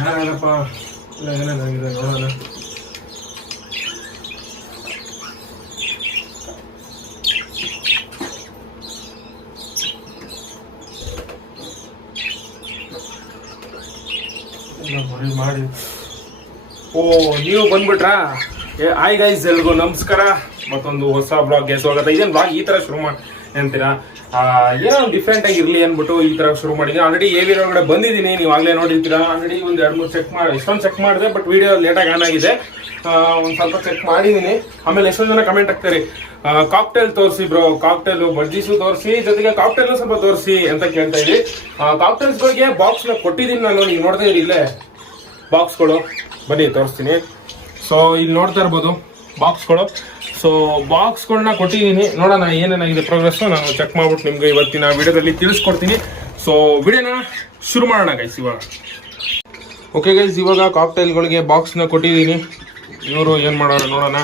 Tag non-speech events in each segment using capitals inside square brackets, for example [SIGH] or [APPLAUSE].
ಯಾರಪ್ಪ ಇಲ್ಲ ಮಾಡಿ. ಓ, ನೀವು ಬಂದ್ಬಿಟ್ರಾ? ಏ ಆಯ್ ಗೈಸ್ ಎಲ್ರಿಗೂ ನಮಸ್ಕಾರ. ಮತ್ತೊಂದು ಹೊಸ ಬ್ಲಾಗ್ಗೆ ಸ್ವಾಗತ. ಇದೇನು ಬ್ಲಾಗ್ ಈ ತರ ಶುರು ಮಾಡಿ ಅಂತೀರಾ? ಏನೋ ಡಿಫ್ರೆಂಟ್ ಆಗಿರ್ಲಿ ಅಂದ್ಬಿಟ್ಟು ಈ ತರ ಶುರು ಮಾಡಿದ್ದೀನಿ ಆಲ್ರೆಡಿ ಎ ವಿ ಒಳಗಡೆ ಬಂದಿದ್ದೀನಿ, ನೀವು ಆಗ್ಲೇ ನೋಡಿರ್ತೀರಾ. ಆಲ್ರೆಡಿ ಒಂದು ಎರಡು ಮೂರು ಚೆಕ್ ಮಾಡಿ, ಎಷ್ಟೊಂದು ಚೆಕ್ ಮಾಡಿದೆ ಬಟ್ ವಿಡಿಯೋ ಲೇಟಾಗಿ ಆನ್ ಆಗಿದೆ. ಒಂದ್ ಸ್ವಲ್ಪ ಚೆಕ್ ಮಾಡಿದ್ದೀನಿ ಆಮೇಲೆ ಎಷ್ಟೊಂದು ಜನ ಕಮೆಂಟ್ ಹಾಕ್ತಾರೆ. ಕಾಕ್ಟೇಲ್ ತೋರಿಸಿ ಬ್ರೋ ಕಾಕ್ಟೇಲ್ ಬಜ್ಜಿಸು ತೋರಿಸಿ, ಜೊತೆಗೆ ಕಾಕ್ಟೇಲ್ ಸ್ವಲ್ಪ ತೋರಿಸಿ ಅಂತ ಕೇಳ್ತಾ ಕಾಕ್ಟೇಲ್ಸ್ ಕಾಕ್ಟೇಲ್ಸ್ಗಳಿಗೆ ಬಾಕ್ಸ್ನ ಕೊಟ್ಟಿದ್ದೀನಿ ನಾನು, ನೀವು ನೋಡ್ತಾ ಇರಿ ಇಲ್ಲೇ. ಬಾಕ್ಸ್ಗಳು ಬನ್ನಿ, ತೋರಿಸ್ತೀನಿ. ಸೊ ಇಲ್ಲಿ ನೋಡ್ತಾ ಇರ್ಬೋದು. ಬಾಕ್ಸ್ಗಳು ಸೊ ಬಾಕ್ಸ್ಗಳನ್ನ ಕೊಟ್ಟಿದ್ದೀನಿ ನೋಡೋಣ ಏನೇನಾಗಿದೆ ಪ್ರೋಗ್ರೆಸ್ ನಾನು ಚೆಕ್ ಮಾಡ್ಬಿಟ್ಟು ನಿಮ್ಗೆ ಇವತ್ತಿನ ವಿಡಿಯೋದಲ್ಲಿ ತಿಳಿಸ್ಕೊಡ್ತೀನಿ. ಸೊ ವಿಡಿಯೋನ ಶುರು ಮಾಡೋಣ ಗೈಸ್ ಇವಾಗ. ಓಕೆ ಗೈಸ್ ಇವಾಗ ಕಾಕ್ಟೈಲ್ಗಳಿಗೆ ಬಾಕ್ಸ್ನ ಕೊಟ್ಟಿದ್ದೀನಿ ಇವರು ಏನು ಮಾಡೋರು ನೋಡೋಣ.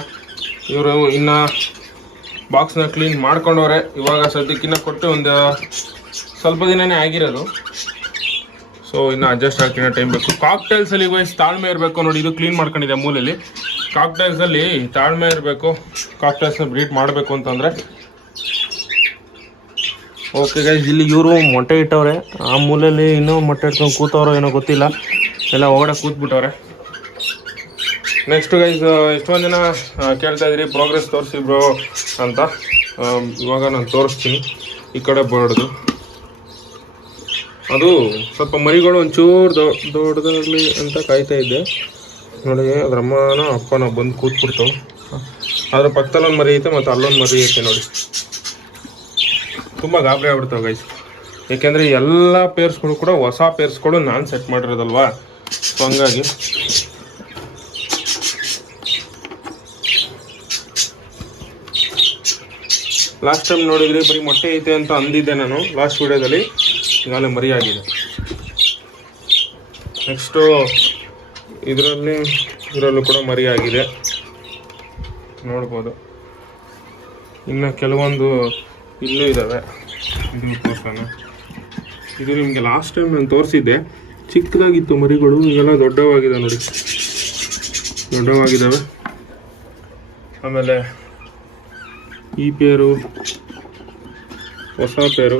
ಇವರು ಇನ್ನು ಬಾಕ್ಸ್ನ ಕ್ಲೀನ್ ಮಾಡ್ಕೊಂಡವ್ರೆ. ಇವಾಗ ಸದ್ಯಕ್ಕಿನ್ನ ಕೊಟ್ಟು ಒಂದು ಸ್ವಲ್ಪ ದಿನನೇ ಆಗಿರೋದು. ಸೊ ಇನ್ನು ಅಡ್ಜಸ್ಟ್ ಆಗ್ತಿನ ಟೈಮ್ ಬೇಕು. ಕಾಕ್ಟೈಲ್ಸಲ್ಲಿ ವಯಸ್ ತಾಳ್ಮೆ ಇರಬೇಕು ನೋಡಿ, ಇದು ಕ್ಲೀನ್ ಮಾಡ್ಕೊಂಡಿದೆ ಮೂಲೆಯಲ್ಲಿ. ಕಾಕ್ಟೈಲ್ಸ್ ಅಲ್ಲಿ ತಾಳ್ಮೆ ಇರಬೇಕು. ಕಾಕ್ಟೈಲ್ಸ್ ಬ್ರೀಟ್ ಮಾಡಬೇಕು ಅಂತಂದ್ರೆ. ಓಕೆ ಗೈಸ್ ಇಲ್ಲಿ ಇವರು ಮೊಟ್ಟೆ ಇಟ್ಟವ್ರೆ. ಆ ಮೂಲೆಯಲ್ಲಿ ಇನ್ನೂ ಮೊಟ್ಟೆ ಇಟ್ಕೊಂಡು ಕೂತವ್ರೋ ಏನೋ ಗೊತ್ತಿಲ್ಲ. ಎಲ್ಲ ಹೊರಗಡೆ ಕೂತ್ಬಿಟ್ಟವ್ರೆ. ನೆಕ್ಸ್ಟ್ ಗೈಸ್ ಎಷ್ಟೊಂದು ಜನ ಕೇಳ್ತಾ ಇದ್ರಿ ಪ್ರೋಗ್ರೆಸ್ ತೋರಿಸಿ ಬ್ರೋ ಅಂತ. ಇವಾಗ ನಾನು ತೋರಿಸ್ತೀನಿ. ಈ ಕಡೆ ಬರ್ಡ್ದು ಅದು ಸ್ವಲ್ಪ ಮರಿಗಳು ಒಂಚೂರು ದೊಡ್ಡದಾಗಲಿ ಅಂತ ಕಾಯ್ತಾ ಇದ್ದೆ. ನೋಡಿ ಅದ್ರ ಅಮ್ಮನ ಅಪ್ಪನ ಬಂದು ಕೂತ್ಬಿಡ್ತು. ಅದ್ರ ಪಕ್ಕದಲ್ಲಿ ಒಂದು ಮರಿ ಐತೆ ಮತ್ತು ಅಲ್ಲೊಂದು ಮರಿ ಐತೆ ನೋಡಿ. ತುಂಬ ಗಾಬರಿ ಆಗ್ಬಿಡ್ತಾವೆ ಗೈಸ್ ಏಕೆಂದರೆ ಎಲ್ಲ ಪೇರ್ಸ್ಗಳು ಕೂಡ ಹೊಸ ಪೇರ್ಸ್ಗಳು ನಾನು ಸೆಟ್ ಮಾಡಿರೋದಲ್ವಾ? ಸೊ ಹಂಗಾಗಿ ಲಾಸ್ಟ್ ಟೈಮ್ ನೋಡಿದ್ರಿ ಬರೀ ಮೊಟ್ಟೆ ಐತೆ ಅಂತ ಅಂದಿದ್ದೆ ನಾನು ಲಾಸ್ಟ್ ವಿಡಿಯೋದಲ್ಲಿ ಈಗಾಗಲೇ ಮರಿ ಆಗಿದೆ. ನೆಕ್ಸ್ಟು ಇದರಲ್ಲಿ ಇದರಲ್ಲೂ ಕೂಡ ಮರಿ ಆಗಿದೆ. ನೋಡ್ಬೋದು. ಇನ್ನು ಕೆಲವೊಂದು ಇಲ್ಲೂ ಇದ್ದಾವೆ ಇದು ತೋರ್ಸೋಣ. ಇದು ನಿಮಗೆ ಲಾಸ್ಟ್ ಟೈಮ್ ನಾನು ತೋರಿಸಿದ್ದೆ. ಚಿಕ್ಕದಾಗಿತ್ತು ಮರಿಗಳು, ಇವೆಲ್ಲ ದೊಡ್ಡವಾಗಿದೆ ನೋಡಿ. ದೊಡ್ಡವಾಗಿದ್ದಾವೆ ಆಮೇಲೆ ಈ ಪೇರು, ಹೊಸ ಪೇರು.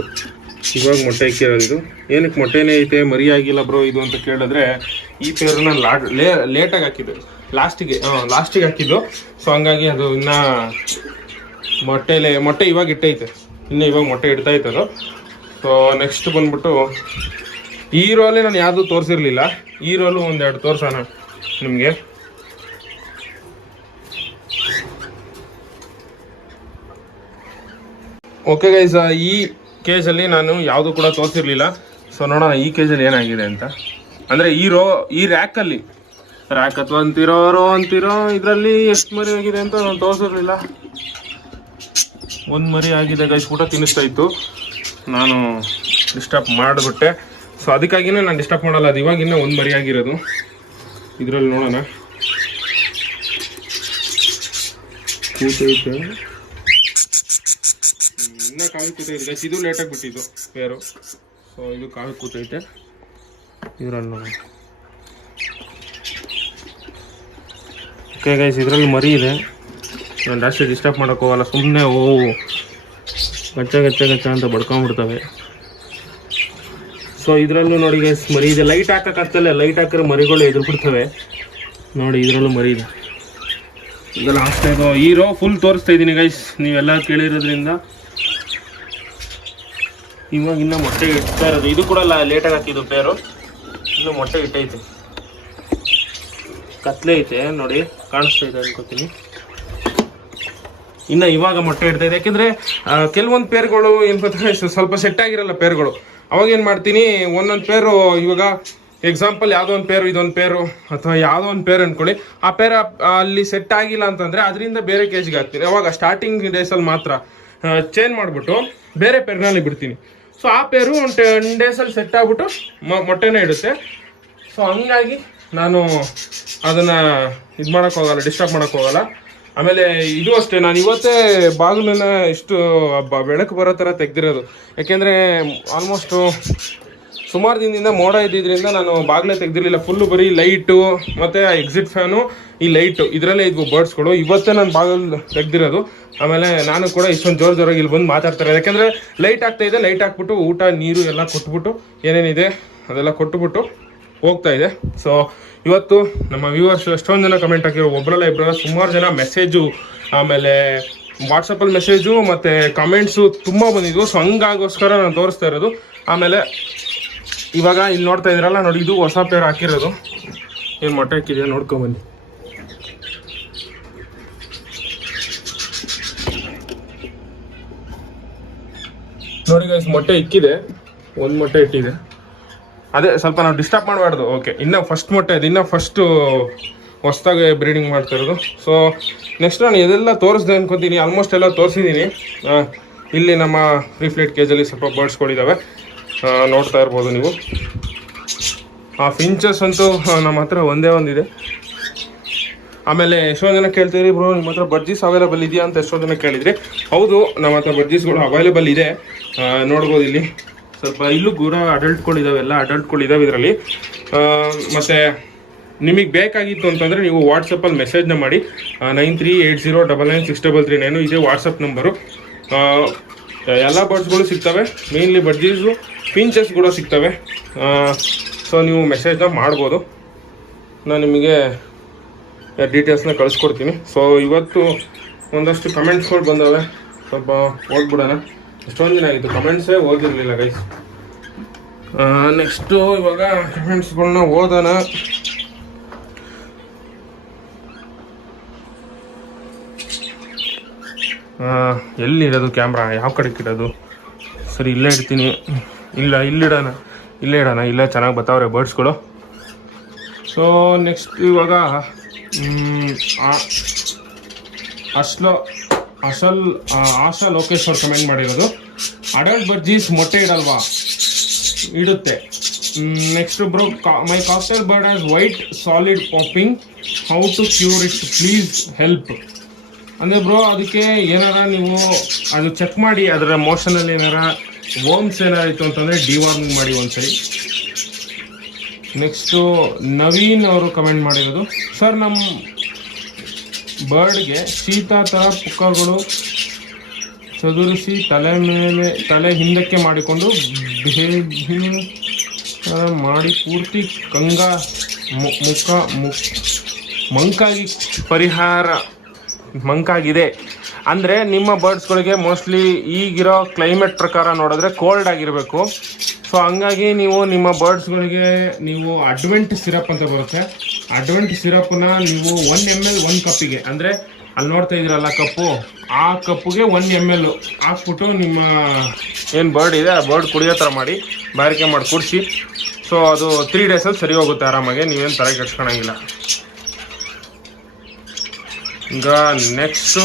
ಇವಾಗ ಮೊಟ್ಟೆ ಇಕ್ಕಿರೋದು ಏನಕ್ಕೆ ಮೊಟ್ಟೆನೇ ಐತೆ, ಮರಿ ಆಗಿಲ್ಲ ಬ್ರೋ ಇದು ಅಂತ ಕೇಳಿದ್ರೆ ಈ ಪೇರನ್ನ ಲಾಡ್ ಲೇ ಲೇಟಾಗಿ ಹಾಕಿದ್ದು. ಲಾಸ್ಟಿಗೆ ಹಾಂ ಲಾಸ್ಟಿಗೆ ಹಾಕಿದ್ದು. ಸೊ ಹಂಗಾಗಿ ಅದು ಇನ್ನೂ ಮೊಟ್ಟೆಲೆ, ಮೊಟ್ಟೆ ಇವಾಗ ಇಟ್ಟೈತೆ. ಇನ್ನು ಇವಾಗ ಮೊಟ್ಟೆ ಇಡ್ತಾ ಅದು ಸೊ ನೆಕ್ಸ್ಟ್ ಬಂದ್ಬಿಟ್ಟು, ಈ ರೋಲೇ ನಾನು ಯಾವುದು ತೋರಿಸಿರ್ಲಿಲ್ಲ. ಈ ರೋಲು ಒಂದೆರಡು ತೋರಿಸೋಣ ನಿಮಗೆ. ಓಕೆ ಗೈಸ ಈ ಕೇಜಲ್ಲಿ ನಾನು ಯಾವುದು ಕೂಡ ತೋರಿಸಿರ್ಲಿಲ್ಲ. ಸೊ ನೋಡೋಣ ಈ ಕೇಜಲ್ಲಿ ಏನಾಗಿದೆ ಅಂತ. ಅಂದರೆ ಈ ರೋ, ಈ ರ್ಯಾಕಲ್ಲಿ. ರ್ಯಾಕ್ ಅಥವಾ ಅಂತಿರೋ, ರೋ ಅಂತಿರೋ, ಇದರಲ್ಲಿ ಎಷ್ಟು ಮರಿ ಆಗಿದೆ ಅಂತ ನಾನು ತೋರಿಸಿರ್ಲಿಲ್ಲ ಒಂದು ಮರಿ ಆಗಿದೆ ಗೈಸ್ ಊಟ ತಿನ್ನಿಸ್ತಾ ಇತ್ತು. ನಾನು ಡಿಸ್ಟರ್ಬ್ ಮಾಡಿಬಿಟ್ಟೆ. ಸೊ ಅದಕ್ಕಾಗಿನೇ ನಾನು ಡಿಸ್ಟರ್ಬ್ ಮಾಡಲ್ಲ. ಅದು ಇವಾಗ ಇನ್ನೂ ಒಂದು ಮರಿ ಆಗಿರೋದು. ಇದರಲ್ಲಿ ನೋಡೋಣ. ಕೂತೈತೆ ಇನ್ನ ಕಾವಿ ಕೂತೈತೆ ಗೈಸ್ ಇದು ಲೇಟಾಗಿ ಬಿಟ್ಟಿದ್ದು. ಪೇರು ಸೊ ಇದು ಕಾವಿ ಕೂತೈತೆ ಇದರಲ್ಲಿ ನೋಡಿ. ಓಕೆ ಗೈಸ್ ಇದರಲ್ಲಿ ಮರಿ ಇದೆ. ನಾನು ಜಾಸ್ತಿ ಡಿಸ್ಟರ್ಬ್ ಮಾಡೋಕೆ ಹೋಗಲ್ಲ ಸುಮ್ಮನೆ ಓ ಗಚ್ಚ ಗಚ್ಚ ಗಚ್ಚ ಅಂತ ಬಡ್ಕೊಂಬಿಡ್ತವೆ ಸೊ ಇದರಲ್ಲೂ ನೋಡಿ ಗೈಸ್ ಮರಿ ಇದೆ. ಲೈಟ್ ಹಾಕೋಕ್ಕಾಗ್ತಲ್ಲ ಲೈಟ್ ಹಾಕಿದ್ರೆ ಮರಿಗಳು ಎದುರು ಬಿಡ್ತವೆ ನೋಡಿ, ಇದರಲ್ಲೂ ಮರಿ ಇದೆ. ಈಗ ಲಾಸ್ಟ್ ಇದು ಈ ಫುಲ್ ತೋರಿಸ್ತಾ ಇದ್ದೀನಿ ಗೈಸ್ ನೀವೆಲ್ಲ ಕೇಳಿರೋದ್ರಿಂದ ಇವಾಗ ಇನ್ನೂ ಮೊಟ್ಟೆ ಇಡ್ತಾ ಇರೋದು. ಇದು ಕೂಡ ಲೇಟಾಗಿ ಹಾಕಿದ್ದು ಪೇರು ಇನ್ನು ಮೊಟ್ಟೆ ಇಟ್ಟೈತೆ ಕತ್ಲೆ ಐತೆ, ನೋಡಿ, ಕಾಣಿಸ್ತಾ ಇದೆ ಅನ್ಕೋತೀನಿ. ಇನ್ನು ಇವಾಗ ಮೊಟ್ಟೆ ಇಡ್ತಾ ಇದೆ. ಯಾಕೆಂದರೆ ಕೆಲವೊಂದು ಪೇರ್ಗಳು ಏನು ಗೊತ್ತಾ ಸ್ವಲ್ಪ ಸೆಟ್ ಆಗಿರಲ್ಲ ಪೇರ್ಗಳು. ಅವಾಗ ಏನು ಮಾಡ್ತೀನಿ, ಒಂದೊಂದು ಪೇರು ಇವಾಗ ಎಕ್ಸಾಂಪಲ್ ಯಾವುದೋ ಒಂದು ಪೇರು, ಇದೊಂದು ಪೇರು, ಅಥವಾ ಯಾವುದೋ ಒಂದು ಪೇರು ಅನ್ಕೊಳ್ಳಿ. ಆ ಪೇರ್ ಅಲ್ಲಿ ಸೆಟ್ ಆಗಿಲ್ಲ ಅಂತಂದ್ರೆ ಅದರಿಂದ ಬೇರೆ ಕೇಜ್ಗೆ ಹಾಕ್ತೀನಿ ಅವಾಗ ಸ್ಟಾರ್ಟಿಂಗ್ ಡೇಸಲ್ಲಿ ಮಾತ್ರ ಚೇಂಜ್ ಮಾಡಿಬಿಟ್ಟು ಬೇರೆ ಪೇರ್ನಲ್ಲಿ ಬಿಡ್ತೀನಿ. ಸೊ ಆ ಪೇರು ಒಂದು ಟೆನ್ ಡೇಸಲ್ಲಿ ಸೆಟ್ ಆಗ್ಬಿಟ್ಟು ಮೊಟ್ಟೆನೇ ಇಡುತ್ತೆ. ಸೊ ಹಂಗಾಗಿ ನಾನು ಅದನ್ನ ಇದು ಮಾಡಕ್ ಹೋಗಲ್ಲ ಡಿಸ್ಟರ್ಬ್ ಮಾಡಕ್ ಹೋಗಲ್ಲ. ಆಮೇಲೆ ಇದು ಅಷ್ಟೇ, ನಾನು ಇವತ್ತೇ ಬಾಗಿಲನ್ನ ಇಷ್ಟು ಬೆಳಕು ಬರೋ ಥರ ತೆಗ್ದಿರೋದು. ಯಾಕೆಂದರೆ ಆಲ್ಮೋಸ್ಟು ಸುಮಾರು ದಿನದಿಂದ ಮೋಡ ಇದ್ದಿದ್ರಿಂದ ನಾನು ಬಾಗ್ಲೇ ತೆಗ್ದಿರ್ಲಿಲ್ಲ. ಫುಲ್ಲು ಬರೀ ಲೈಟು ಮತ್ತು ಎಕ್ಸಿಟ್ ಫ್ಯಾನು ಈ ಲೈಟು ಇದರಲ್ಲೇ ಇದ್ವು ಬರ್ಡ್ಸ್ಗಳು ಇವತ್ತೇ ನಾನು ಬಾಗಲ್ ತೆಗ್ದಿರೋದು. ಆಮೇಲೆ ನಾನು ಕೂಡ ಇಷ್ಟೊಂದು ಜೋರು ಜೋರಾಗಿ ಇಲ್ಲಿ ಬಂದು ಮಾತಾಡ್ತಾರೆ ಯಾಕೆಂದರೆ ಲೈಟ್ ಆಗ್ತಾ ಇದೆ ಲೈಟ್ ಹಾಕ್ಬಿಟ್ಟು ಊಟ, ನೀರು ಎಲ್ಲ ಕೊಟ್ಬಿಟ್ಟು ಏನೇನಿದೆ ಅದೆಲ್ಲ ಕೊಟ್ಬಿಟ್ಟು ಹೋಗ್ತಾ ಇದೆ. ಸೊ ಇವತ್ತು ನಮ್ಮ ವ್ಯೂವರ್ಸ್ ಎಷ್ಟೊಂದು ಜನ ಕಮೆಂಟ್ ಹಾಕಿರೋ ಒಬ್ಬರಲ್ಲ ಇಬ್ಬರಲ್ಲ ಸುಮಾರು ಜನ ಮೆಸೇಜು ಆಮೇಲೆ ವಾಟ್ಸಪ್ಪಲ್ಲಿ ಮೆಸೇಜು ಮತ್ತು ಕಮೆಂಟ್ಸು ತುಂಬ ಬಂದಿದ್ವು. ಸೊ ಹಂಗಾಗೋಸ್ಕರ ನಾನು ತೋರಿಸ್ತಾ ಇರೋದು. ಆಮೇಲೆ ಇವಾಗ ಇಲ್ಲಿ ನೋಡ್ತಾ ಇದ್ರಲ್ಲ ನೋಡಿ, ಇದು ಹೊಸ ಪೇರ್ ಹಾಕಿರೋದು. ಏನು ಮೊಟ್ಟೆ ಹಾಕಿದೆಯಾ? ನೋಡ್ಕೊಂಬನ್ನಿ ನೋಡಿ ಗೈಸ್ ಮೊಟ್ಟೆ ಇಕ್ಕಿದೆ. ಒಂದು ಮೊಟ್ಟೆ ಇಟ್ಟಿದೆ. ಅದೇ, ಸ್ವಲ್ಪ ನಾವು ಡಿಸ್ಟರ್ಬ್ ಮಾಡಬಾರ್ದು. ಓಕೆ ಇನ್ನೂ ಫಸ್ಟ್ ಮೊಟ್ಟೆ ಅದು. ಇನ್ನೂ ಫಸ್ಟು ಹೊಸ್ದಾಗಿ ಬ್ರೀಡಿಂಗ್ ಮಾಡ್ತಾ ಇರೋದು. ಸೊ ನೆಕ್ಸ್ಟ್ ನಾನು ಇದೆಲ್ಲ ತೋರಿಸ್ದೆ ಅನ್ಕೊತೀನಿ. ಆಲ್ಮೋಸ್ಟ್ ಎಲ್ಲ ತೋರಿಸಿದ್ದೀನಿ. ಇಲ್ಲಿ ನಮ್ಮ ಫ್ರೀ ಫ್ಲೈಟ್ ಕೇಜಲ್ಲಿ ಸ್ವಲ್ಪ ಬರ್ಡ್ಸ್ಗಳಿದ್ದಾವೆ ನೋಡ್ತಾ ಇರ್ಬೋದು ನೀವು. ಆ ಫಿಂಚಸ್ ಅಂತೂ ನಮ್ಮ ಹತ್ರ ಒಂದೇ ಒಂದಿದೆ. ಆಮೇಲೆ ಎಷ್ಟೋ ಜನ ಕೇಳ್ತೀರಿ ಬ್ರೋ ನಿಮ್ಮ ಹತ್ರ ಬಡ್ಜೀಸ್ ಅವೈಲೇಬಲ್ ಇದೆಯಾ ಅಂತ ಎಷ್ಟೋ ಜನ ಕೇಳಿದ್ರಿ. ಹೌದು, ನಮ್ಮ ಹತ್ರ ಬಡ್ಜೀಸ್ಗಳು ಅವೈಲೇಬಲ್ ಇದೆ. ನೋಡ್ಬೋದು ಇಲ್ಲಿ. ಸ್ವಲ್ಪ ಇಲ್ಲೂ ಗುರ ಅಡಲ್ಟ್ಗಳಿದಾವೆ ಎಲ್ಲ ಅಡಲ್ಟ್ಗಳಿದಾವೆ ಇದರಲ್ಲಿ. ಮತ್ತು ನಿಮಗೆ ಬೇಕಾಗಿತ್ತು ಅಂತಂದರೆ ನೀವು ವಾಟ್ಸಪ್ಪಲ್ಲಿ ಮೆಸೇಜ್ನ ಮಾಡಿ. Nine three eight zero double nine six double three nine ಇದೇ ವಾಟ್ಸಪ್ ನಂಬರು ಎಲ್ಲ ಬರ್ಡ್ಸ್ಗಳು ಸಿಗ್ತವೆ. ಮೇನ್ಲಿ ಬಡ್ಜೀಸು ಪಿಂಚಸ್ ಕೂಡ ಸಿಗ್ತವೆ. ಸೊ ನೀವು ಮೆಸೇಜ್ನ ಮಾಡ್ಬೋದು. ನಾನು ನಿಮಗೆ ಡೀಟೇಲ್ಸ್ನ ಕಳಿಸ್ಕೊಡ್ತೀನಿ. ಸೊ ಇವತ್ತು ಒಂದಷ್ಟು ಕಮೆಂಟ್ಸ್ಗಳು ಬಂದವೆ. ಸ್ವಲ್ಪ ಓದ್ಬಿಡೋಣ ಎಷ್ಟೊಂದು ದಿನ ಆಗಿತ್ತು ಕಮೆಂಟ್ಸೇ ಓದಿರಲಿಲ್ಲ ಗೈಸ್ ನೆಕ್ಸ್ಟು ಇವಾಗ ಕಮೆಂಟ್ಸ್ಗಳನ್ನ ಓದೋಣ. ಎಲ್ಲಿರೋದು ಕ್ಯಾಮ್ರಾ ಯಾವ ಕಡೆಗೆ ಇಡೋದು ಸರಿ, ಇಲ್ಲೇ ಇಡ್ತೀನಿ ಇಲ್ಲ, ಇಲ್ಲಿಡೋಣ. ಇಲ್ಲೇ ಇಡೋಣ. ಇಲ್ಲೇ, ಚೆನ್ನಾಗಿ ಬರ್ತಾವ್ರೆ ಬರ್ಡ್ಸ್ಗಳು ಸೊ ನೆಕ್ಸ್ಟ್ ಇವಾಗ ಅಸ್ಲೋ, ಅಸಲ್ ಆಶಾ ಲೋಕೇಶ್ ಅವ್ರು ಕಮೆಂಟ್ ಮಾಡಿರೋದು. ಅಡಲ್ಟ್ ಬರ್ಜೀಸ್ ಮೊಟ್ಟೆ ಇಡಲ್ವಾ? ಇಡುತ್ತೆ. Next bro my cockatiel bird as white solid popping how to cure it please help ಅಂದರೆ ಬ್ರೋ ಅದಕ್ಕೆ ಏನಾರ ನೀವು ಅದು ಚೆಕ್ ಮಾಡಿ, ಅದರ ಮೋಷನಲ್ಲಿ ಏನಾರ ವರ್ಮ್ಸ್ ಏನಾರ ಇತ್ತು ಅಂತಂದರೆ ಡಿವಾರ್ಮಿಂಗ್ ಮಾಡಿ ಒಂದ್ಸರಿ ನೆಕ್ಸ್ಟು ನವೀನ್ ಅವರು ಕಮೆಂಟ್ ಮಾಡಿರೋದು. ಸರ್ ನಮ್ಮ ಬರ್ಡ್ಗೆ ಶೀತ ಥರ ಪುಕ್ಕಗಳು ಚದುರಿಸಿ ತಲೆ ಮೇಲೆ, ತಲೆ ಹಿಂದಕ್ಕೆ ಮಾಡಿಕೊಂಡು ಮಾಡಿ ಪೂರ್ತಿ ಕಂಗ ಮುಖ ಮುಖ ಮಂಕಾಗಿ ಪರಿಹಾರ ಮಂಕಾಗಿದೆ. ಅಂದರೆ ನಿಮ್ಮ ಬರ್ಡ್ಸ್ಗಳಿಗೆ ಮೋಸ್ಟ್ಲಿ ಈಗಿರೋ ಕ್ಲೈಮೇಟ್ ಪ್ರಕಾರ ನೋಡಿದ್ರೆ ಕೋಲ್ಡ್ ಆಗಿರಬೇಕು. ಸೊ ಹಂಗಾಗಿ ನೀವು ನಿಮ್ಮ ಬರ್ಡ್ಸ್ಗಳಿಗೆ ನೀವು ಅಡ್ವೆಂಟ್ ಸಿರಪ್ ಅಂತ ಬರುತ್ತೆ. ಅಡ್ವೆಂಟ್ ಸಿರಪ್ನ ನೀವು ಒನ್ ಎಂ ಎಲ್ ಒನ್ ಕಪ್ಪಿಗೆ. ಅಂದರೆ ಅಲ್ಲಿ ನೋಡ್ತಾ ಇದ್ದೀರಲ್ಲ ಕಪ್ಪು? ಆ ಕಪ್ಪುಗೆ ಒನ್ ಎಂ ಎಲ್ ಹಾಕ್ಬಿಟ್ಟು ನಿಮ್ಮ ಏನು ಬರ್ಡ್ ಇದೆ, ಆ ಬರ್ಡ್ ಕುಡಿಯೋ ಥರ ಮಾಡಿ ಬಾರಿಕೆ ಮಾಡಿ ಕುಡಿಸಿ. ಸೊ ಅದು ತ್ರೀ ಡೇಸಲ್ಲಿ ಸರಿ ಹೋಗುತ್ತೆ ಆರಾಮಾಗಿ, ನೀವೇನು ತಲೆ ಕೆಡ್ಸ್ಕೊಳಂಗಿಲ್ಲ. ಈಗ ನೆಕ್ಸ್ಟು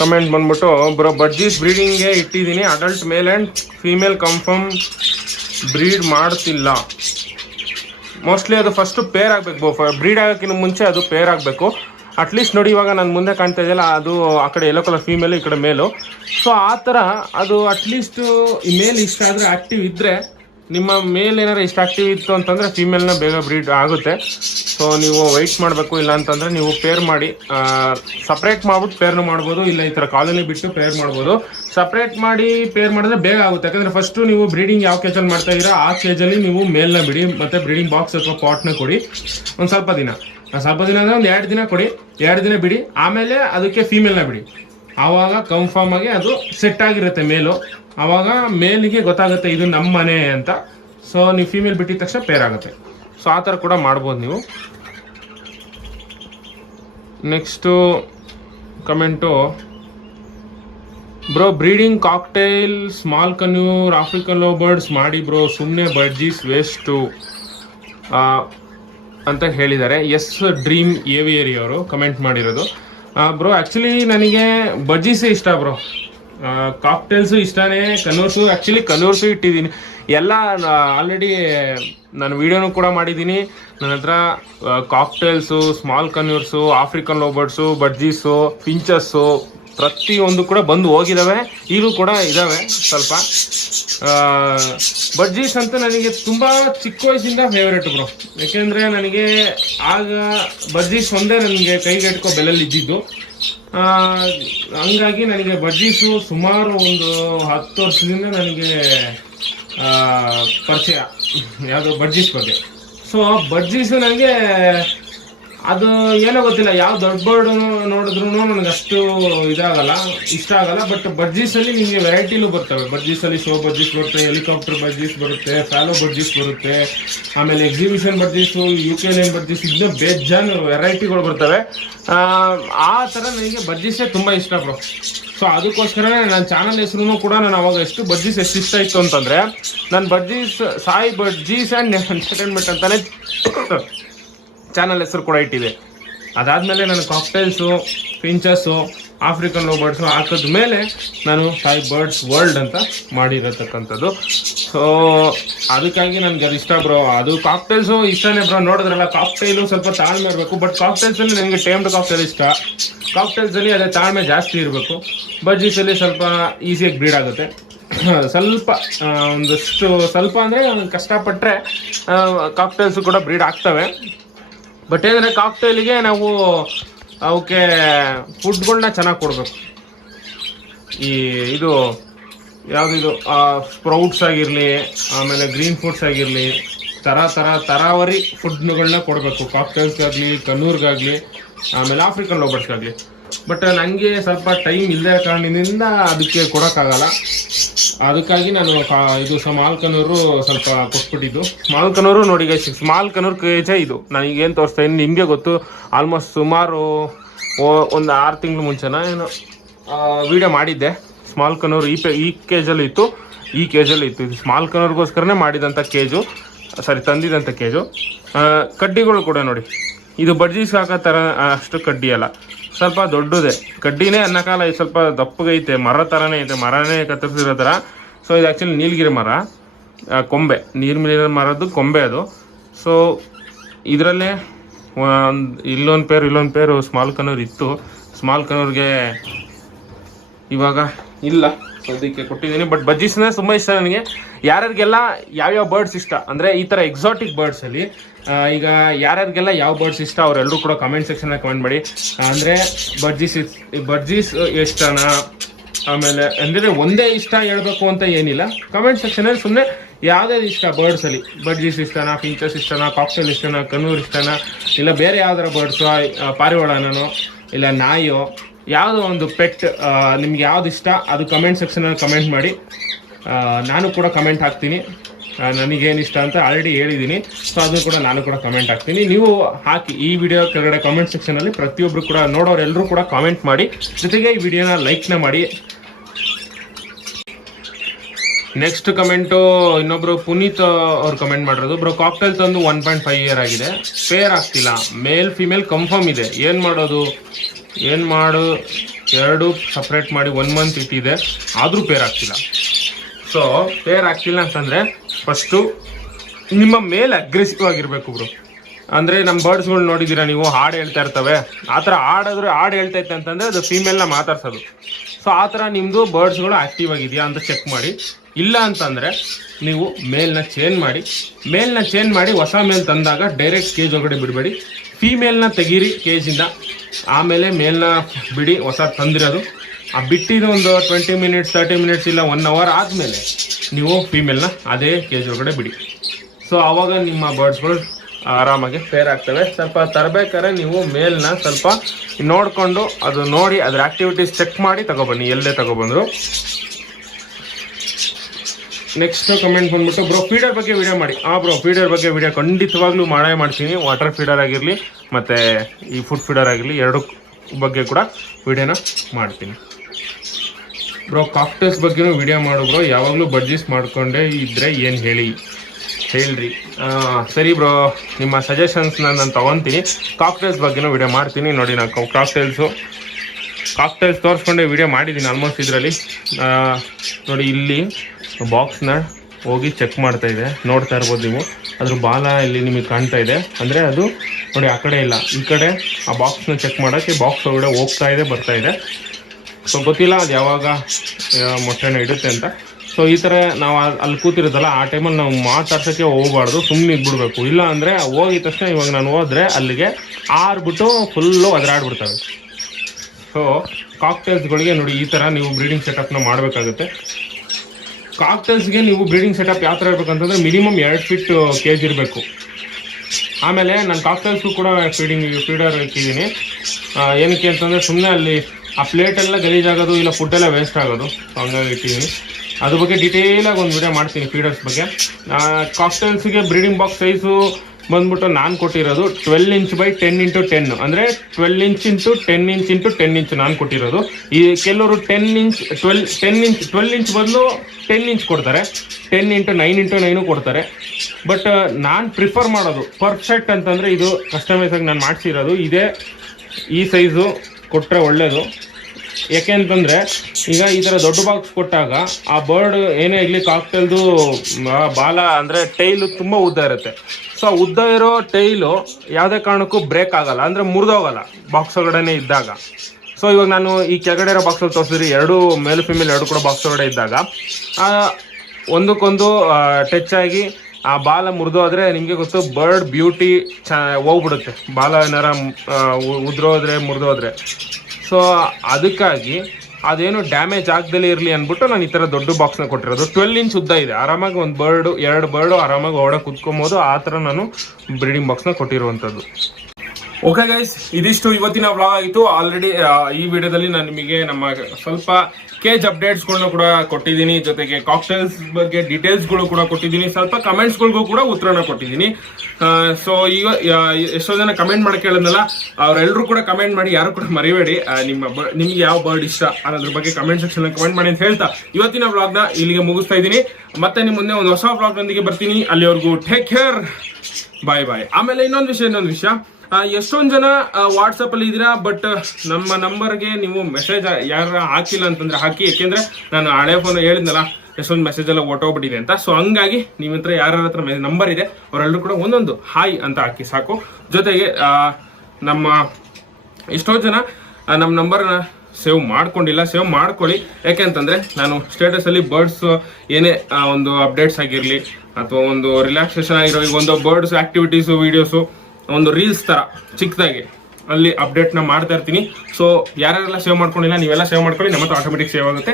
ಕಮೆಂಟ್ ಬಂದ್ಬಿಟ್ಟು ಬ್ರೋ ಬಡ್ಜೀಸ್ ಬ್ರೀಡಿಂಗ್ಗೆ ಇಟ್ಟಿದ್ದೀನಿ. Adult male and female confirm breed ಮಾಡ್ತಿಲ್ಲ. ಮೋಸ್ಟ್ಲಿ ಅದು ಫಸ್ಟು ಪೇರ್ ಆಗಬೇಕು ಬ್ರೀಡ್ ಆಗೋಕ್ಕಿಂತ ಮುಂಚೆ ಅದು ಪೇರ್ ಆಗಬೇಕು. ಅಟ್ಲೀಸ್ಟ್ ನೋಡಿ, ಇವಾಗ ನಾನು ಮುಂದೆ ಕಾಣ್ತಾ ಇದೆಯಲ್ಲ ಅದು ಆ ಕಡೆ ಎಲ್ಲೋ ಕಲರ್ ಫೀಮೇಲು ಈ ಕಡೆ ಮೇಲು ಸೊ ಆ ಥರ ಅದು ಅಟ್ಲೀಸ್ಟು ಮೇಲ್ ಇಷ್ಟ ಆದರೆ ಆ್ಯಕ್ಟಿವ್ ಇದ್ದರೆ ನಿಮ್ಮ ಮೇಲ್ ಏನಾರು ಇಷ್ಟ ಆಕ್ಟಿವ್ ಇತ್ತು ಅಂತಂದರೆ ಫೀಮೇಲ್ನ ಬೇಗ ಬ್ರೀಡ್ ಆಗುತ್ತೆ. ಸೊ ನೀವು ವೆಯ್ಟ್ ಮಾಡಬೇಕು, ಇಲ್ಲ ಅಂತಂದರೆ ನೀವು ಪೇರ್ ಮಾಡಿ ಸಪ್ರೇಟ್ ಮಾಡ್ಬಿಟ್ಟು ಪೇರ್ನು ಮಾಡ್ಬೋದು, ಇಲ್ಲ ಈ ಥರ ಕಾಲೋನಿ ಬಿಟ್ಟು ಪೇರ್ ಮಾಡ್ಬೋದು. ಸಪ್ರೇಟ್ ಮಾಡಿ ಪೇರ್ ಮಾಡಿದ್ರೆ ಬೇಗ ಆಗುತ್ತೆ. ಯಾಕಂದರೆ ಫಸ್ಟು ನೀವು ಬ್ರೀಡಿಂಗ್ ಯಾವ ಕೇಜಲ್ಲಿ ಮಾಡ್ತಾ ಇದ್ದೀರಾ, ಆ ಕೇಜಲ್ಲಿ ನೀವು ಮೇಲ್ನ ಬಿಡಿ, ಮತ್ತು ಬ್ರೀಡಿಂಗ್ ಬಾಕ್ಸ್ ಅಥವಾ ಪಾಟ್ನ ಕೊಡಿ. ಒಂದು ಸ್ವಲ್ಪ ದಿನ. ಸ್ವಲ್ಪ ದಿನ ಅಂದರೆ ಒಂದು ಎರಡು ದಿನ ಕೊಡಿ. ಎರಡು ದಿನ ಬಿಡಿ. ಆಮೇಲೆ ಅದಕ್ಕೆ ಫೀಮೇಲ್ನ ಬಿಡಿ. ಆವಾಗ ಕನ್ಫರ್ಮ್ ಆಗಿ ಅದು ಸೆಟ್ ಆಗಿರುತ್ತೆ ಮೇಲು. ಆವಾಗ ಮೇಲಿಗೆ ಗೊತ್ತಾಗುತ್ತೆ ಇದು ನಮ್ಮ ಮನೆ ಅಂತ. ಸೊ ನೀವು ಫೀಮೇಲ್ ಬಿಟ್ಟಿದ ತಕ್ಷಣ ಪೇರ್ ಆಗುತ್ತೆ. ಸೊ ಆ ಥರ ಕೂಡ ಮಾಡ್ಬೋದು ನೀವು. Next comment bro breeding cockatiel small conure African love birds ಮಾಡಿ ಬ್ರೋ ಸುಮ್ಮನೆ ಬರ್ಜೀಸ್ ವೇಸ್ಟು ಅಂತ ಹೇಳಿದ್ದಾರೆ. ಎಸ್ ಡ್ರೀಮ್ ಏವಿಯರಿ ಅವರು ಕಮೆಂಟ್ ಮಾಡಿರೋದು. ಬ್ರೋ ಆ್ಯಕ್ಚುಲಿ ನನಗೆ ಬಜ್ಜೀಸೇ ಇಷ್ಟ ಬ್ರೋ ಕಾಕ್ಟೇಲ್ಸು ಇಷ್ಟನೇ ಕಲರ್ಸು ಆ್ಯಕ್ಚುಲಿ ಕನೂರ್ಸು ಇಟ್ಟಿದ್ದೀನಿ. ಎಲ್ಲ ಆಲ್ರೆಡಿ ನಾನು ವೀಡಿಯೋನು ಕೂಡ ಮಾಡಿದ್ದೀನಿ. ನನ್ನ ಹತ್ರ cockatiels small conures African lovebirds budgies finches ಪ್ರತಿಯೊಂದು ಕೂಡ ಬಂದು ಹೋಗಿದ್ದಾವೆ ಈಗಲೂ ಕೂಡ ಇದ್ದಾವೆ ಸ್ವಲ್ಪ. ಬಡ್ಜೀಸ್ ಅಂತ ನನಗೆ ತುಂಬ ಚಿಕ್ಕ ವಯಸ್ಸಿಂದ ಫೇವ್ರೇಟ್ ಬ್ರೋ ಯಾಕೆಂದರೆ ನನಗೆ ಆಗ ಬಡ್ಜೀಸ್ ಒಂದೇ ನನಗೆ ಕೈಗೆಟ್ಕೋ ಬೆಲೆಯಲ್ಲಿ ಇದ್ದಿದ್ದು ಹಂಗಾಗಿ ನನಗೆ ಬಜ್ಜೀಸು ಸುಮಾರು ಒಂದು ಹತ್ತು ವರ್ಷದಿಂದ ನನಗೆ ಪರಿಚಯ. ಯಾವುದು ಬಡ್ಜೀಸ್ ಬಗ್ಗೆ. ಸೊ ಬಡ್ಜೀಸು ನನಗೆ ಅದು ಏನೋ ಗೊತ್ತಿಲ್ಲ ಯಾವ ದೊಡ್ಡ ಬೋರ್ಡ್ ನೋಡಿದ್ರು ನನಗೆ ಅಷ್ಟು ಇದಾಗಲ್ಲ ಇಷ್ಟ ಆಗಲ್ಲ ಬಟ್ ಬಡ್ಜೀಸಲ್ಲಿ ನಿಮಗೆ ವೆರೈಟಿನೂ ಬರ್ತವೆ. ಬಡ್ಜೀಸಲ್ಲಿ ಶೋ ಬಡ್ಜೀಸ್ ಬರುತ್ತೆ ಹೆಲಿಕಾಪ್ಟರ್ ಬಡ್ಜೀಸ್ ಬರುತ್ತೆ ಫ್ಯಾಲೋ ಬಡ್ಜೀಸ್ ಬರುತ್ತೆ ಆಮೇಲೆ exhibition budgies U K line budgies ಇನ್ನೂ ಬೇಜಾನ್ ವೆರೈಟಿಗಳು ಬರ್ತವೆ. ಆ, ಥರ ನನಗೆ ಬಜ್ಜೀಸೇ ತುಂಬ ಇಷ್ಟ ಬ್ರೋ ಸೊ ಅದಕ್ಕೋಸ್ಕರನೇ ನನ್ನ ಚಾನಲ್ ಹೆಸರು ಕೂಡ ನಾನು ಅವಾಗ ಎಷ್ಟು ಬಡ್ಜೀಸ್ ಎಷ್ಟು ಇಷ್ಟ ಇತ್ತು ಅಂತಂದರೆ ನಾನು budgies Sai budgies and entertainment ಅಂತಾನೆ ಚಾನಲ್ ಹೆಸರು ಕೂಡ ಇಟ್ಟಿದೆ. ಅದಾದಮೇಲೆ ನಾನು cockatiels finches African love birds ಹಾಕಿದ ಮೇಲೆ ನಾನು ಸಾಯಿ ಬರ್ಡ್ಸ್ ವರ್ಲ್ಡ್ ಅಂತ ಮಾಡಿರತಕ್ಕಂಥದ್ದು. ಸೊ ಅದಕ್ಕಾಗಿ ನನಗೆ ಅದು ಇಷ್ಟ ಬ್ರೋ ಅದು ಕಾಕ್ಟೈಲ್ಸು ಇಷ್ಟನೇ ಬ್ರೋ ನೋಡಿದ್ರಲ್ಲ ಕಾಕ್ಟೈಲು ಸ್ವಲ್ಪ ತಾಳ್ಮೆ ಇರಬೇಕು. ಬಟ್ ಕಾಕ್ಟೈಲ್ಸಲ್ಲಿ ನನಗೆ ಟೇಮ್ಡ್ ಕಾಕ್ಟೈಲ್ ಇಷ್ಟ. ಕಾಕ್ಟೈಲ್ಸಲ್ಲಿ ಅದೇ ತಾಳ್ಮೆ ಜಾಸ್ತಿ ಇರಬೇಕು. ಬಜ್ಜೀಸಲ್ಲಿ ಸ್ವಲ್ಪ ಈಸಿಯಾಗಿ ಬ್ರೀಡ್ ಆಗುತ್ತೆ. [CLEARS THROAT] ಸ್ವಲ್ಪ ಒಂದಷ್ಟು ಸ್ವಲ್ಪ ಅಂದರೆ ಕಷ್ಟಪಟ್ಟರೆ ಕಾಕ್ಟೈಲ್ಸು ಕೂಡ ಬ್ರೀಡ್ ಆಗ್ತವೆ. ಬಟ್ ಏನಂದರೆ ಕಾಕ್ಟೈಲ್ಗೆ ನಾವು ಅವಕ್ಕೆ ಫುಡ್ಗಳನ್ನ ಚೆನ್ನಾಗಿ ಕೊಡಬೇಕು. ಈ ಇದು ಯಾವುದಿದು ಸ್ಪ್ರೌಟ್ಸ್ ಆಗಿರಲಿ, ಆಮೇಲೆ ಗ್ರೀನ್ ಫುಡ್ಸ್ ಆಗಿರಲಿ ಥರ ಥರ ಥರಾವರಿ ಫುಡ್ಗಳನ್ನ ಕೊಡಬೇಕು. ಕಾಕ್ಟೈಲ್ಸ್ಗಾಗಲಿ ಕನ್ನೂರ್ಗಾಗಲಿ ಆಮೇಲೆ ಆಫ್ರಿಕನ್ ಲೋಬರ್ಸ್ಗಾಗಲಿ ಬಟ್ ನನಗೆ ಸ್ವಲ್ಪ ಟೈಮ್ ಇಲ್ಲದ ಕಾರಣದಿಂದ ಅದಕ್ಕೆ ಕೊಡೋಕ್ಕಾಗಲ್ಲ. ಅದಕ್ಕಾಗಿ ನಾನು ಇದು ಸ್ಮಾಲ್ ಕನೂರು ಸ್ವಲ್ಪ ಕೊಟ್ಬಿಟ್ಟಿದ್ದು. ಮಾಲ್ಕನೂರು ನೋಡಿ ಸ್ಮಾಲ್ ಮಾಲ್ಕನೂರು ಕೇಜ ಇದು. ನನಗೆ ಏನು ತೋರಿಸ್ತಾ ಇದ್ದೀನಿ, ನಿಮಗೆ ಗೊತ್ತು ಆಲ್ಮೋಸ್ಟ್ ಸುಮಾರು ಒಂದು ಆರು ತಿಂಗಳು ಮುಂಚೆನ ಏನು ವಿಡಿಯೋ ಮಾಡಿದ್ದೆ. ಸ್ಮಾಲ್ ಕನೂರು ಈ ಪೆ, ಈ ಕೇಜಲ್ಲಿ ಇತ್ತು. ಈ ಕೇಜಲ್ಲಿ ಇತ್ತು. ಇದು ಸ್ಮಾಲ್ ಕನೂರ್ಗೋಸ್ಕರನೇ ಮಾಡಿದಂಥ ಕೇಜು ಸಾರಿ ತಂದಿದಂಥ ಕೇಜು ಕಡ್ಡಿಗಳು ಕೂಡ ನೋಡಿ. ಇದು ಬಡ್ಜಿಗೆ ಹಾಕೋ ಥರ ಅಷ್ಟು ಕಡ್ಡಿ ಅಲ್ಲ. ಸ್ವಲ್ಪ ದೊಡ್ಡದೆ. ಕಡ್ಡಿನೇ ಅನ್ನಕಾಲ ಸ್ವಲ್ಪ ದಪ್ಪಗೈತೆ ಮರ ಥರನೇ ಐತೆ, ಮರನೇ ಕತ್ತರಿಸಿರೋ ಥರ ಸೊ ಇದು ಆ್ಯಕ್ಚುಲಿ ನೀಲಗಿರಿ ಮರ. ಕೊಂಬೆ. ನೀರ್ಮಿಲಿನ ಮರದ್ದು ಕೊಂಬೆ ಅದು. ಸೊ ಇದರಲ್ಲೇ ಒಂದು, ಇಲ್ಲೊಂದು ಪೇರು ಇಲ್ಲೊಂದು ಪೇರು ಸ್ಮಾಲ್ ಕನೂರ್ ಇತ್ತು. ಸ್ಮಾಲ್ ಕನೂರ್ಗೆ ಇವಾಗ ಇಲ್ಲ. ಸದ್ಯಕ್ಕೆ ಕೊಟ್ಟಿದ್ದೀನಿ. ಬಟ್ ಬಜ್ಜಿಸ್ನೇ ತುಂಬ ಇಷ್ಟ ನನಗೆ. ಯಾರ್ಯಾರಿಗೆಲ್ಲ ಯಾವ್ಯಾವ ಬರ್ಡ್ಸ್ ಇಷ್ಟ? ಅಂದರೆ ಈ ಥರ ಎಕ್ಸಾಟಿಕ್ ಬರ್ಡ್ಸಲ್ಲಿ ಈಗ ಯಾರ್ಯಾರಿಗೆಲ್ಲ ಯಾವ ಬರ್ಡ್ಸ್ ಇಷ್ಟ ಅವರೆಲ್ಲರೂ ಕೂಡ ಕಮೆಂಟ್ ಸೆಕ್ಷನಲ್ಲಿ ಕಮೆಂಟ್ ಮಾಡಿ. ಅಂದರೆ ಬರ್ಜೀಸ್ ಬರ್ಜೀಸ್ ಇಷ್ಟನಾ ಆಮೇಲೆ ಅಂದರೆ ಒಂದೇ ಇಷ್ಟ ಹೇಳ್ಬೇಕು ಅಂತ ಏನಿಲ್ಲ. ಕಮೆಂಟ್ ಸೆಕ್ಷನಲ್ಲಿ ಸುಮ್ಮನೆ ಯಾವುದ್ಯಾವ್ದು ಇಷ್ಟ ಬರ್ಡ್ಸಲ್ಲಿ ಬಡ್ಜೀಸ್ ಇಷ್ಟನಾ ಫಿಂಚಸ್ ಇಷ್ಟನಾ ಕಾಕ್ಟೇಲ್ ಇಷ್ಟನಾ ಕನ್ನೂರ್ ಇಷ್ಟನಾ, ಇಲ್ಲ ಬೇರೆ ಯಾವ್ದಾರ ಬರ್ಡ್ಸು ಪಾರಿವಾಳನೋ ಇಲ್ಲ ನಾಯೋ, ಯಾವುದೋ ಒಂದು ಪೆಟ್ ನಿಮ್ಗೆ ಯಾವ್ದು ಇಷ್ಟ ಅದು ಕಮೆಂಟ್ ಸೆಕ್ಷನಲ್ಲಿ ಕಮೆಂಟ್ ಮಾಡಿ. ನಾನು ಕೂಡ ಕಮೆಂಟ್ ಹಾಕ್ತೀನಿ. ನನಗೇನು ಇಷ್ಟ ಅಂತ ಆಲ್ರೆಡಿ ಹೇಳಿದ್ದೀನಿ. ಸೊ ಅದನ್ನು ಕೂಡ ನಾನು ಕೂಡ ಕಮೆಂಟ್ ಹಾಕ್ತೀನಿ. ನೀವು ಹಾಕಿ ಈ ವಿಡಿಯೋ ಕೆಳಗಡೆ ಕಮೆಂಟ್ ಸೆಕ್ಷನಲ್ಲಿ ಪ್ರತಿಯೊಬ್ಬರು ಕೂಡ ನೋಡೋರೆಲ್ಲರೂ ಕೂಡ ಕಾಮೆಂಟ್ ಮಾಡಿ. ಜೊತೆಗೆ ಈ ವಿಡಿಯೋನ ಲೈಕ್ನ ಮಾಡಿ. ನೆಕ್ಸ್ಟ್ ಕಮೆಂಟು ಇನ್ನೊಬ್ರು ಪುನೀತ್ ಅವ್ರು ಕಮೆಂಟ್ ಮಾಡಿರೋದು. ಬ್ರೋ ಕಾಕ್ಟೈಲ್ ತಂದು ಒನ್ ಪಾಯಿಂಟ್ ಫೈವ್ ಇಯರ್ ಆಗಿದೆ. ಪೇರ್ ಆಗ್ತಿಲ್ಲ. ಮೇಲ್ ಫಿಮೇಲ್ ಕನ್ಫರ್ಮ್ ಇದೆ. ಏನು ಮಾಡೋದು? ಏನು ಮಾಡು? ಎರಡು ಸಪ್ರೇಟ್ ಮಾಡಿ ಒನ್ ಮಂತ್ ಇಟ್ಟಿದೆ. ಆದರೂ ಪೇರ್ ಆಗ್ತಿಲ್ಲ. ಸೊ ಪೇರ್ ಆಗ್ತಿಲ್ಲ ಅಂತಂದರೆ ಫಸ್ಟು ನಿಮ್ಮ ಮೇಲೆ ಅಗ್ರೆಸಿವ್ ಆಗಿರಬೇಕು ಬ್ರೋ ಅಂದರೆ ನಮ್ಮ ಬರ್ಡ್ಸ್ಗಳು ನೋಡಿದ್ದೀರಾ ನೀವು? ಹಾಡು ಹೇಳ್ತಾ ಇರ್ತವೆ. ಆ ಥರ ಹಾಡಾದ್ರೆ ಹಾಡು ಹೇಳ್ತೈತೆ ಅಂತಂದರೆ ಅದು ಫೀಮೇಲ್ನ ಮಾತಾಡ್ಸೋದು. ಸೊ ಆ ಥರ ನಿಮ್ಮದು ಬರ್ಡ್ಸ್ಗಳು ಆ್ಯಕ್ಟಿವ್ ಆಗಿದೆಯಾ ಅಂತ ಚೆಕ್ ಮಾಡಿ. ಇಲ್ಲ ಅಂತಂದರೆ ನೀವು ಮೇಲ್ನ ಚೇಂಜ್ ಮಾಡಿ. ಮೇಲ್ನ ಚೇಂಜ್ ಮಾಡಿ ಹೊಸ ಮೇಲ್ ತಂದಾಗ ಡೈರೆಕ್ಟ್ ಕೇಜ್ ಒಳಗಡೆ ಬಿಡಬೇಡಿ. ಫೀಮೇಲ್ನ ತೆಗೀರಿ ಕೇಜಿಂದ ಆಮೇಲೆ ಮೇಲ್ನ ಬಿಡಿ ಹೊಸ ತಂದಿರೋದು. ಆ ಬಿಟ್ಟಿದ್ದು ಒಂದು ಟ್ವೆಂಟಿ ಮಿನಿಟ್ಸ್ ತರ್ಟಿ ಮಿನಿಟ್ಸ್ ಇಲ್ಲ ಒನ್ ಅವರ್ ಆದಮೇಲೆ ನೀವು ಫೀಮೇಲ್ನ ಅದೇ ಕೇಜ್ ಒಳಗಡೆ ಬಿಡಿ. ಸೊ ಆವಾಗ ನಿಮ್ಮ ಬರ್ಡ್ಸ್ಗಳು ಆರಾಮಾಗಿ ಫೇರ್ ಆಗ್ತವೆ. ಸ್ವಲ್ಪ ತರಬೇಕಾದ್ರೆ ನೀವು ಮೇಲ್ನ ಸ್ವಲ್ಪ ನೋಡಿಕೊಂಡು ಅದು ನೋಡಿ, ಅದ್ರ ಆ್ಯಕ್ಟಿವಿಟೀಸ್ ಚೆಕ್ ಮಾಡಿ ತಗೊಬನ್ನಿ. ಎಲ್ಲೇ ತಗೊಬಂದ್ರು. ನೆಕ್ಸ್ಟ್ ಕಮೆಂಟ್ ಬಂದ್ಬಿಟ್ಟು ಬ್ರೋ ಫೀಡರ್ ಬಗ್ಗೆ ವಿಡಿಯೋ ಮಾಡಿ. ಆ ಬ್ರೋ ಫೀಡರ್ ಬಗ್ಗೆ ವಿಡಿಯೋ ಖಂಡಿತವಾಗ್ಲೂ ಮಾಡೇ ಮಾಡ್ತೀನಿ. ವಾಟರ್ ಫೀಡರ್ ಆಗಿರಲಿ, ಮತ್ತು ಈ ಫುಡ್ ಫೀಡರ್ ಆಗಿರಲಿ, ಎರಡು ಬಗ್ಗೆ ಕೂಡ ವೀಡಿಯೋನ ಮಾಡ್ತೀನಿ. ಬ್ರೋ ಕಾಕ್ಟೇಲ್ಸ್ ಬಗ್ಗೆನೂ ವಿಡಿಯೋ ಮಾಡು ಬ್ರೋ ಯಾವಾಗಲೂ ಬಡ್ಜಿಸ್ ಮಾಡ್ಕೊಂಡೆ ಇದ್ದರೆ ಏನು ಹೇಳಿ? ಹೇಳ್ರಿ. ಸರಿ ಬ್ರೋ ನಿಮ್ಮ ಸಜೆಷನ್ಸ್ನ ನಾನು ತೊಗೊತೀನಿ. ಕಾಕ್ಟೇಲ್ಸ್ ಬಗ್ಗೆನೂ ವಿಡಿಯೋ ಮಾಡ್ತೀನಿ. ನೋಡಿ ನಾನು ಕಾಕ್ಟೇಲ್ಸು ಕಾಕ್ಟೇಲ್ಸ್ ತೋರಿಸ್ಕೊಂಡೆ ವಿಡಿಯೋ ಮಾಡಿದ್ದೀನಿ ಆಲ್ಮೋಸ್ಟ್ ಇದರಲ್ಲಿ. ನೋಡಿ ಇಲ್ಲಿ ಬಾಕ್ಸ್ನ ಹೋಗಿ ಚೆಕ್ ಮಾಡ್ತಾ ಇದೆ. ನೋಡ್ತಾ ಇರ್ಬೋದು ನೀವು. ಅದ್ರ ಬಾಲ ಇಲ್ಲಿ ನಿಮಗೆ ಕಾಣ್ತಾ ಇದೆ. ಅಂದರೆ ಅದು ನೋಡಿ ಆ ಕಡೆ ಇಲ್ಲ. ಈ ಕಡೆ ಆ ಬಾಕ್ಸ್ನ ಚೆಕ್ ಮಾಡೋಕ್ಕೆ ಬಾಕ್ಸ್ ಒಳಗಡೆ ಹೋಗ್ತಾ ಇದೆ, ಬರ್ತಾ ಇದೆ. ಸೊ ಗೊತ್ತಿಲ್ಲ, ಅದು ಯಾವಾಗ ಮೊಟ್ಟೆನ ಇಡುತ್ತೆ ಅಂತ. ಸೊ ಈ ಥರ ನಾವು ಅಲ್- ಅಲ್ಲಿ ಕೂತಿರುತ್ತಲ್ಲ ಆ ಟೈಮಲ್ಲಿ ನಾವು ಮಾತಾಡ್ಸೋಕ್ಕೆ ಹೋಗಬಾರ್ದು ಸುಮ್ಮನೆ ಇದ್ಬಿಡ್ಬೇಕು. ಇಲ್ಲ ಅಂದರೆ ಹೋಗಿದ ತಕ್ಷಣ ಇವಾಗ ನಾನು ಹೋದರೆ ಅಲ್ಲಿಗೆ ಆರ್ಬಿಟ್ಟು ಫುಲ್ಲು ಅದರಾಡ್ಬಿಡ್ತವೆ ಸೊ ಕಾಕ್ಟೇಲ್ಸ್ಗಳಿಗೆ ನೋಡಿ, ಈ ಥರ ನೀವು ಬ್ರೀಡಿಂಗ್ ಸೆಟಪ್ನ ಮಾಡಬೇಕಾಗುತ್ತೆ. ಕಾಕ್ಟೇಲ್ಸ್ಗೆ ನೀವು ಬ್ರೀಡಿಂಗ್ ಸೆಟಪ್ ಯಾವ ಥರ ಇರಬೇಕಂತಂದ್ರೆ ಮಿನಿಮಮ್ ಎರಡು ಫೀಟ್ ಜಿ ಇರಬೇಕು. ಆಮೇಲೆ ನಾನು ಕಾಕ್ಟೇಲ್ಸ್ಗೂ ಕೂಡ ಫೀಡಿಂಗ್ ಫೀಡರ್ ಇಟ್ಟಿದ್ದೀನಿ. ಏನಕ್ಕೆ ಅಂತಂದರೆ ಸುಮ್ಮನೆ ಅಲ್ಲಿ ಆ ಪ್ಲೇಟೆಲ್ಲ ಗಲೀಜಾಗೋದು ಇಲ್ಲ ಫುಡ್ ಎಲ್ಲ ವೇಸ್ಟ್ ಆಗೋದು. ಹಂಗಾಗಿ ಇಟ್ಟಿದ್ದೀನಿ ಅದ್ರ ಬಗ್ಗೆ ಡೀಟೇಲಾಗಿ ಒಂದು ವಿಡಿಯೋ ಮಾಡ್ತೀನಿ ಫೀಡರ್ಸ್ ಬಗ್ಗೆ. ಕಾಕ್ಟೇಲ್ಸ್ಗೆ ಬ್ರೀಡಿಂಗ್ ಬಾಕ್ಸ್ ಸೈಜು ಬಂದ್ಬಿಟ್ಟು ನಾನು ಕೊಟ್ಟಿರೋದು twelve inch by ten into ten ಅಂದರೆ twelve inch into ten inch into ten inch ನಾನು ಕೊಟ್ಟಿರೋದು. ಈ ಕೆಲವರು ten inch twelve ten inch twelve inch ಬದಲು ಟೆನ್ ಇಂಚ್ ಕೊಡ್ತಾರೆ. Ten into nine into nine ಕೊಡ್ತಾರೆ. ಬಟ್ ನಾನು ಪ್ರಿಫರ್ ಮಾಡೋದು ಪರ್ಫೆಕ್ಟ್ ಅಂತಂದರೆ ಇದು ಕಸ್ಟಮೈಸ್ ಆಗಿ ನಾನು ಮಾಡಿಸಿರೋದು. ಇದೇ ಈ ಸೈಜು ಕೊಟ್ಟರೆ ಒಳ್ಳೆಯದು ಯಾಕೆ ಅಂತಂದ್ರೆ, ಈಗ ಈ ಥರ ದೊಡ್ಡ ಬಾಕ್ಸ್ ಕೊಟ್ಟಾಗ ಆ ಬರ್ಡ್ ಏನೇ ಇರ್ಲಿ ಕಾಕ್ಟೇಲ್ದು ಬಾಲ ಅಂದರೆ ಟೈಲು ತುಂಬ ಉದ್ದ ಇರುತ್ತೆ. ಸೊ ಉದ್ದ ಇರೋ ಟೈಲು ಯಾವುದೇ ಕಾರಣಕ್ಕೂ ಬ್ರೇಕ್ ಆಗಲ್ಲ, ಅಂದರೆ ಮುರಿದೋಗಲ್ಲ ಬಾಕ್ಸ್ ಒಳಗಡೆ ಇದ್ದಾಗ. ಸೊ ಇವಾಗ ನಾನು ಈ ಕೆಳಗಡೆ ಇರೋ ಬಾಕ್ಸಲ್ಲಿ ತೋರಿಸಿದ್ರಿ, ಎರಡು ಮೇಲ್ ಫಿಮೇಲ್ ಎರಡು ಕೂಡ ಬಾಕ್ಸ್ ಒಳಗಡೆ ಇದ್ದಾಗ. ಒಂದಕ್ಕೊಂದು ಟಚ್ ಆಗಿ ಆ ಬಾಲ ಮುರಿದೋದ್ರೆ ನಿಮಗೆ ಗೊತ್ತು ಬರ್ಡ್ ಬ್ಯೂಟಿ ಚ, ಹೋಗ್ಬಿಡುತ್ತೆ. ಬಾಲ ಏನಾರ ಉದ್ರೋದ್ರೆ, ಮುರಿದೋದ್ರೆ. ಸೊ ಅದಕ್ಕಾಗಿ ಅದೇನು ಡ್ಯಾಮೇಜ್ ಆಗದಲ್ಲೇ ಇರಲಿ ಅಂದ್ಬಿಟ್ಟು ನಾನು ಈ ಥರ ದೊಡ್ಡ ಬಾಕ್ಸ್ನ ಕೊಟ್ಟಿರೋದು. ಟ್ವೆಲ್ ಇಂಚ್ ಉದ್ದ ಇದೆ. ಆರಾಮಾಗಿ ಒಂದು ಬರ್ಡು ಎರಡು ಬರ್ಡು ಆರಾಮಾಗಿ ಓಡಕ್ಕೆ ಕುತ್ಕೊಬೋದು. ಆ ಥರ ನಾನು ಬ್ರೀಡಿಂಗ್ ಬಾಕ್ಸ್ನ ಕೊಟ್ಟಿರುವಂಥದ್ದು. ಓಕೆ ಗೈಸ್ ಇದಿಷ್ಟು ಇವತ್ತಿನ ವ್ಲಾಗ್ ಆಗಿತ್ತು ಆಲ್ರೆಡಿ ಈ ವಿಡಿಯೋದಲ್ಲಿ ನಾನು ನಿಮಗೆ ನಮ್ಮ ಸ್ವಲ್ಪ ಕೇಜ್ ಅಪ್ಡೇಟ್ಸ್ಗಳನ್ನ ಕೂಡ ಕೊಟ್ಟಿದ್ದೀನಿ. ಜೊತೆಗೆ ಕಾಕ್ಟೇಲ್ಸ್ ಬಗ್ಗೆ ಡೀಟೇಲ್ಸ್ಗಳು ಕೂಡ ಕೊಟ್ಟಿದ್ದೀನಿ. ಸ್ವಲ್ಪ ಕಮೆಂಟ್ಸ್ಗಳಿಗೂ ಕೂಡ ಉತ್ತರನ ಕೊಟ್ಟಿದ್ದೀನಿ. ಸೊ ಈಗ ಎಷ್ಟೋ ಜನ ಕಮೆಂಟ್ ಮಾಡಕ್ಕೆ ಹೇಳಿದ್ನಲ್ಲ ಅವರೆಲ್ಲರೂ ಕೂಡ ಕಮೆಂಟ್ ಮಾಡಿ, ಯಾರು ಕೂಡ ಮರಿಬೇಡಿ. ನಿಮ್ಮ ನಿಮಗೆ ಯಾವ ಬರ್ಡ್ ಇಷ್ಟ ಅನ್ನೋದ್ರ ಬಗ್ಗೆ ಕಮೆಂಟ್ ಸೆಕ್ಷನ್ ಕಮೆಂಟ್ ಮಾಡಿ ಅಂತ ಹೇಳ್ತಾ ಇವತ್ತಿನ ವ್ಲಾಗ್ನ ಇಲ್ಲಿಗೆ ಮುಗಿಸ್ತಾ ಇದ್ದೀನಿ. ಮತ್ತೆ ನಿಮ್ಮ ಮುಂದೆ ಒಂದು ಹೊಸ ವ್ಲಾಗ್ನೊಂದಿಗೆ ಬರ್ತೀನಿ. ಅಲ್ಲಿವರೆಗೂ ಟೇಕ್ ಕೇರ್ ಬಾಯ್ ಬಾಯ್ ಆಮೇಲೆ ಇನ್ನೊಂದು ವಿಷಯ ಇನ್ನೊಂದು ವಿಷಯ. ಎಷ್ಟೊಂದ್ ಜನ ವಾಟ್ಸಪ್ ಅಲ್ಲಿ ಇದೀರಾ ಬಟ್ ನಮ್ಮ ನಂಬರ್ಗೆ ನೀವು ಮೆಸೇಜ್ ಯಾರ ಹಾಕಿಲ್ಲ ಅಂತಂದ್ರೆ ಹಾಕಿ, ಯಾಕೆಂದ್ರೆ ನಾನು ಹಳೆ ಫೋನ್ ಹೇಳಿದ್ನಲ್ಲ, ಎಷ್ಟೊಂದು ಮೆಸೇಜ್ ಎಲ್ಲ ಹೊಟ್ಟೋಗ್ಬಿಟ್ಟಿದೆ ಅಂತ. ಸೊ ಹಂಗಾಗಿ ನಿಮ್ಮ ಹತ್ರ ಯಾರ ಹತ್ರ ನಂಬರ್ ಇದೆ, ಅವರೆಲ್ಲರೂ ಕೂಡ ಒಂದೊಂದು ಹಾಯ್ ಅಂತ ಹಾಕಿ ಸಾಕು. ಜೊತೆಗೆ ನಮ್ಮ ಎಷ್ಟೋ ಜನ ನಮ್ಮ ನಂಬರ್ನ ಸೇವ್ ಮಾಡ್ಕೊಂಡಿಲ್ಲ. ಸೇವ್ ಮಾಡ್ಕೊಳ್ಳಿ. ಯಾಕೆಂತಂದ್ರೆ ನಾನು ಸ್ಟೇಟಸ್ ಅಲ್ಲಿ ಬರ್ಡ್ಸ್ ಏನೇ ಒಂದು ಅಪ್ಡೇಟ್ಸ್ ಆಗಿರಲಿ, ಅಥವಾ ಒಂದು ರಿಲ್ಯಾಕ್ಸೇಷನ್ ಆಗಿರೋ, ಈಗ ಒಂದು ಬರ್ಡ್ಸ್ ಆಕ್ಟಿವಿಟೀಸು ವಿಡಿಯೋಸು ಒಂದು ರೀಲ್ಸ್ ತರ ಚಿಕ್ಕದಾಗಿ. ಅಲ್ಲಿ ಅಪ್ಡೇಟ್ನ ಮಾಡ್ತಾ ಇರ್ತೀನಿ. ಸೊ ಯಾರ್ಯಾರೆಲ್ಲ ಸೇವ್ ಮಾಡ್ಕೊಂಡಿಲ್ಲ, ನೀವೆಲ್ಲ ಸೇವ್ ಮಾಡ್ಕೊಳ್ಳಿ, ನಮ್ಮ ಹತ್ರ ಆಟೋಮೆಟಿಕ್ ಸೇವ್ ಆಗುತ್ತೆ.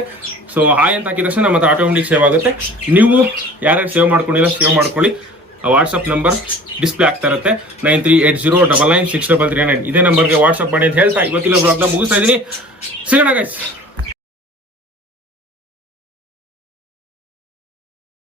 ಸೊ ಹಾಯ್ ಅಂತ ಹಾಕಿದ ತಕ್ಷಣ ನಮ್ಮ ಹತ್ರ ಆಟೋಮೆಟಿಕ್ ಸೇವ್ ಆಗುತ್ತೆ. ನೀವು ಯಾರ್ಯಾರು ಸೇವ್ ಮಾಡ್ಕೊಂಡಿಲ್ಲ ಸೇವ್ ಮಾಡ್ಕೊಳ್ಳಿ. ವಾಟ್ಸಪ್ ನಂಬರ್ ಡಿಸ್ಪ್ಲೇ ಆಗ್ತಾ ಇರುತ್ತೆ. Nine three eight zero double nine six double three nine ಇದೇ ನಂಬರ್ಗೆ ವಾಟ್ಸಪ್ ಮಾಡಿ ಅಂತ ಹೇಳ್ತಾ, ಇವತ್ತಿನ ಬ್ಲಾಗ್ನ ಮುಗಿಸ್ತಾ ಇದ್ದೀನಿ. ಸಿಗೋಣ ಗೈಸ್